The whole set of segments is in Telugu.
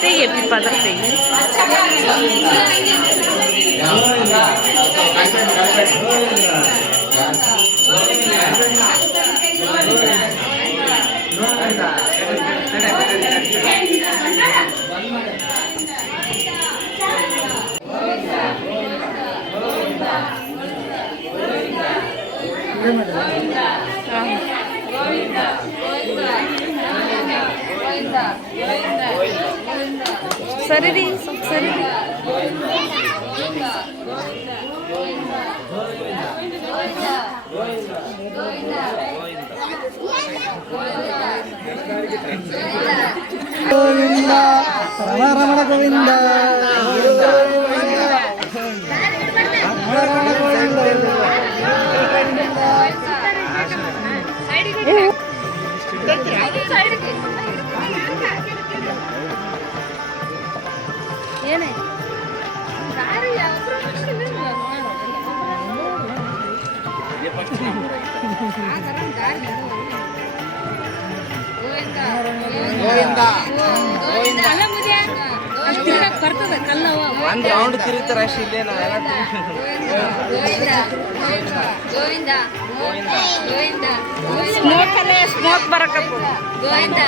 चाहिए ये भी पा अच्छा। सकते സംസാരടി സംസാരടി ഗോവിന്ദ രമ രമണ ഗോവിന്ദ രമണ ഗോവിന്ദ ಒಂದು ರೌಂಡ್ ತಿರುಗ್ತಾರೆ ಅಷ್ಟು ಇಲ್ಲೇ ನಾವೆಲ್ಲ ಸ್ಮೋಕ್ ಅಲ್ಲೇ ಸ್ಮೋಕ್ ಬರಕಪ್ಪ ಗೋವಿಂದ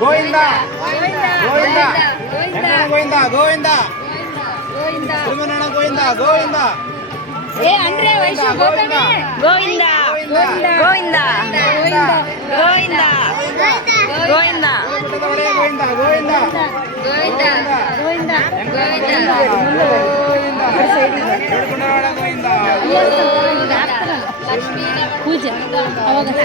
ಗೋವಿಂದ. ಗೋವಿಂದ. ಗೋವಿಂದ ಗೋವಿಂದ. ಗೋವಿಂದ ಗೋವಿಂದ ಗೋವಿಂದ. ಗೋವಿಂದ. గోవిందా. గోవిందా. గోవిందా. పూజ. అవగాహన.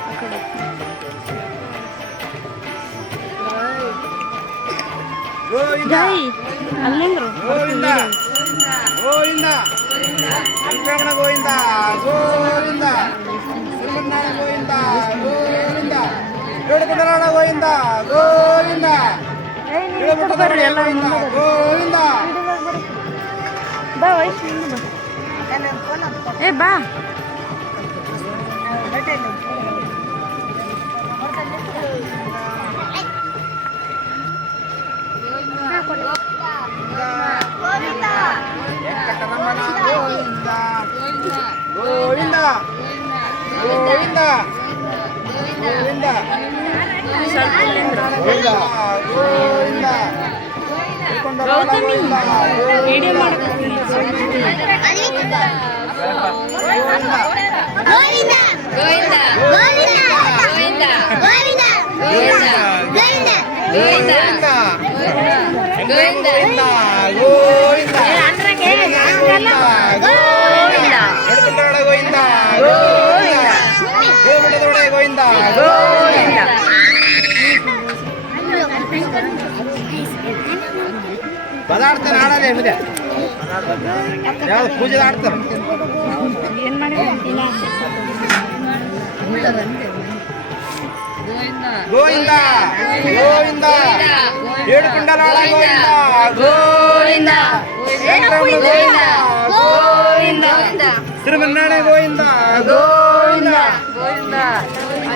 ಜೈ ಅಲ್ಲಿಂದ್ರು ಗೋವಿಂದ ಗೋವಿಂದ ವೆಂಕಟರಮಣ ಗೋವಿಂದ ಗೋವಿಂದ ಶ್ರೀಮನ್ನಾರಾಯಣ ಗೋವಿಂದ ಗೋವಿಂದ ಏಳುಕುಟರಾಣ ಗೋವಿಂದ ಗೋವಿಂದ ಏಳುಕುಟರಾಣ ಗೋವಿಂದ ಗೋವಿಂದ ಬಾ ವಯಸ್ಸು ಏ ಬಾ ಗೌತಮಿ ವಿಡಿಯೋ ಮಾಡಕ್ಕೆ ಗೋವಿಂದ ಗೋವಿಂದ ಗೋವಿಂದ ಗೋವಿಂದ ಗೋವಿಂದ ಗೋವಿಂದ ಗೋವಿಂದ ಗೋವಿಂದ ಗೋವಿಂದ ಆಡ್ತಾರೆ ಆಡಲ್ಲ ಏನಿದೆ ಯಾವ ಪೂಜೆ ಆಡ್ತಾರೆ ಏನು ಗೋವಿಂದ ಗೋವಿಂದ ಏಳು ಕುಂಡಲಾಳ ಗೋವಿಂದ ಗೋವಿಂದ ಗೋವಿಂದ ಗೋವಿಂದ ತಿರುಮನ್ನಾಣ ಗೋವಿಂದ ಗೋವಿಂದ ಗೋವಿಂದ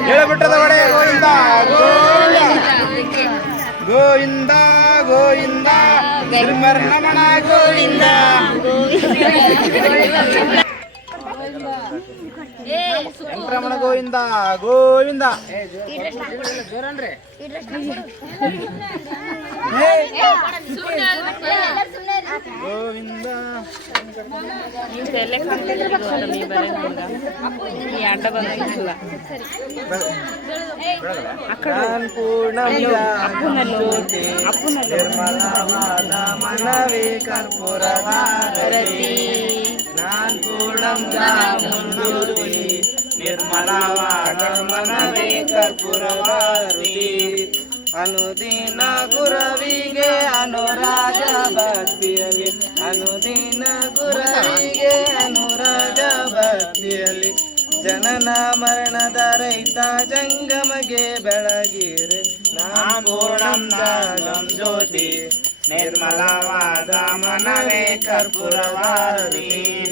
ಹೇಳಬಿಟ್ಟದ ಒಡೆ ಗೋವಿಂದ ಗೋವಿಂದ గోవింద గోవింద వెంకటరమణ గోవింద. గోవింద గోవింద. మనవే కర్పూరధారతి నాన్ పూడం నిర్మలవా మనవే కర్పూరధారతి ಅನುದಿನ ಗುರವಿಗೆ ಅನುರಾಗ ಭಕ್ತಿಯಲ್ಲಿ. ಅನುದಿನ ಗುರವಿಗೆ ಅನುರಾಗ ಭಕ್ತಿಯಲ್ಲಿ. ಜನನ ಮರಣದ ರೈತ ಜಂಗಮಗೆ ಬೆಳಗಿರೆ. ನಾಪೂರ್ಣಂ ಜಾಗಂ ಜ್ಯೋತಿ. ನಿರ್ಮಲವಾದ ಮನವೇ ಕರ್ಪುರವಾರಲಿ.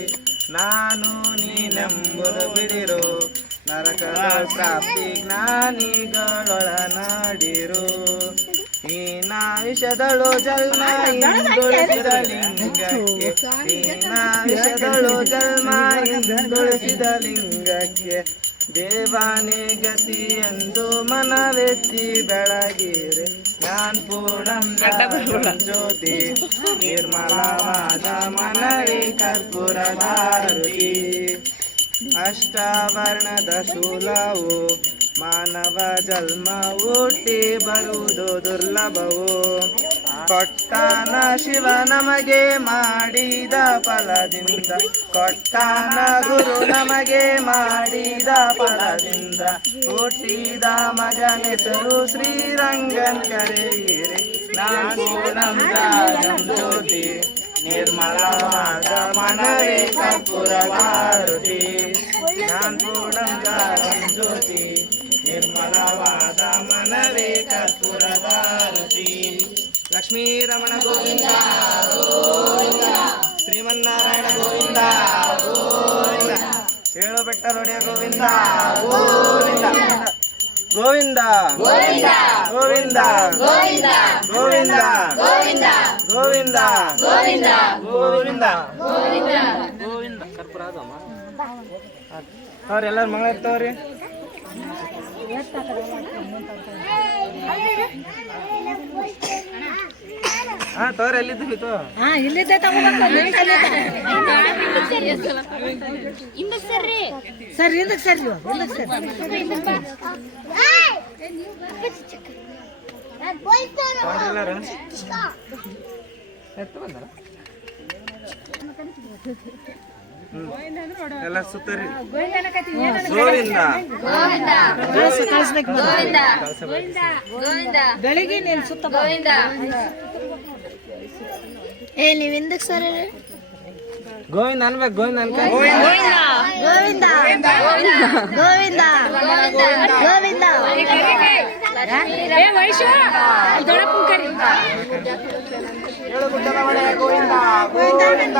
ನಾನು ನೀನೆಂಬುದು ಬಿಡಿರು. ನರಕದ ಪ್ರಾಪ್ತಿ ಜ್ಞಾನಿಗಳೊಳನಾಡಿರು ಈ ನಾವಿಷದಳು ಜನ್ಮ ಹಿಂದುಳಿಸಿದ ಲಿಂಗಕ್ಕೆ. ಈ ನಾವಿಷದಳು ಜನ್ಮ ಹಿಂದುಳಿಸಿದ ಲಿಂಗಕ್ಕೆ. ದೇವಾನಿ ಗತಿ ಎಂದು ಮನವೆತ್ತಿ ಬೆಳಗಿರಿ. ನಾನ್ ಪೂರ್ಣಂ ಜ್ಯೋತಿ. ನಿರ್ಮಲವಾದ ಮನವಿ ಕರ್ಪೂರದಾರತಿ ಅಷ್ಟಾವರ್ಣದ ಶೂಲವು ಮಾನವ ಜನ್ಮ ಹುಟ್ಟಿ ಬರುವುದು ದುರ್ಲಭವು. ಕೊಟ್ಟಾನ ಶಿವ ನಮಗೆ ಮಾಡಿದ ಫಲದಿಂದ. ಕೊಟ್ಟಾನ ಗುರು ನಮಗೆ ಮಾಡಿದ ಫಲದಿಂದ. ಹುಟ್ಟಿದ ಮಗನೆಸರು ಶ್ರೀರಂಗನ್ ಕರೆಯಿರಿ. ನಾನು ನಮ್ಮ ನಿರ್ಮಲವಾದ ಮನವೇ ನಾನ್ లక్ష్మీరమణ గోవింద శ్రీమన్నారాయణ గోవింద గోవింద. ఏడు పెట్టరుడే గోవింద గోవింద. గోవింద గోవింద. గోవింద. గోవింద. గోవింద. గోవింద. గోవింద. గోవింద. గోవింద. గోవింద. ಅವ್ರು ಎಲ್ಲಾರು ಮಂಗಳ ಇರ್ತಾವ್ರಿ ಹಾ ತವ್ರ ಎಲ್ಲಿದ್ದೀವಿ ತೋ ಹಾ ಇಲ್ಲಿದ್ದೆ ಹಿಂದಕ್ಕೆ ಸರ್ರಿ ಸರ್ ಹಿಂದಕ್ಕೆ ಸರ್ರಿ ಹಿಂದಕ್ಕೆ ಸರ್. ಎತ್ತು ಬಂದಾರ? ಎಲ್ಲ ಸುತ್ತರಿ. ಗೋವಿಂದ. ಗೋವಿಂದ ಗೋವಿಂದ ಗೋವಿಂದ ಬೆಳಿಗ್ಗೆ ನೀನು ಸುತ್ತ ಗೋವಿಂದ ಏ ನೀವು ಹಿಂದಕ್ಕೆ ಸರ್ ಗೋವಿಂದ ಅನ್ಬೇಕು ಗೋವಿಂದ ಅನ್ಕ. ಗೋವಿಂದ. ಗೋವಿಂದ. ಗೋವಿಂದ. ಒಡೆಯ ಗೋವಿಂದ. ಗೋವಿಂದ.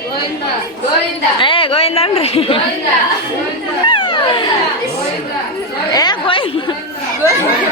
ಏ ಗೋವಿಂದನ್ರಿ ಏ ಗೋವಿಂದ ಗೋವಿಂದ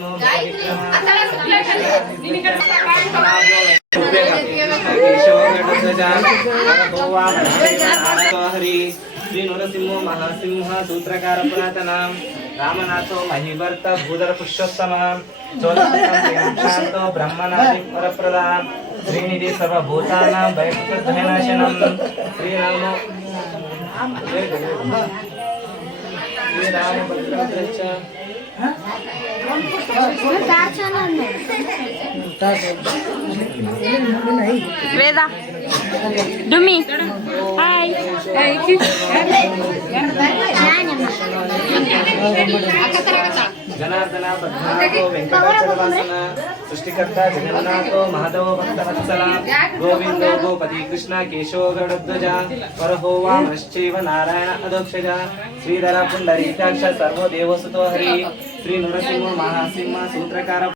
శ్రీ నృసింహో మహాసింహ సూత్రకార పురాతన రామనాథో మహిభర్త భూధర పుష్యోత్తమ చోళశాంతో బ్రహ్మనాథి వరప్రదాన్ శ్రీనిధి సర్వభూతానాం భయనాశనం శ్రీరామో Veda. Dumi. Hi. Thank you. Janardan पद्मनाथो वेङ्कटाचलवासना सृष्टिकर्ता जगन्नाथो माधवो भक्तवत्सला गोपति कृष्ण केशो गरुध्वजा नारायण अधोक्षजा श्रीधर पुण्डरीकाक्ष सर्वो देवसुतो हरि श्रीनृसिंह महासिंह सूत्रकार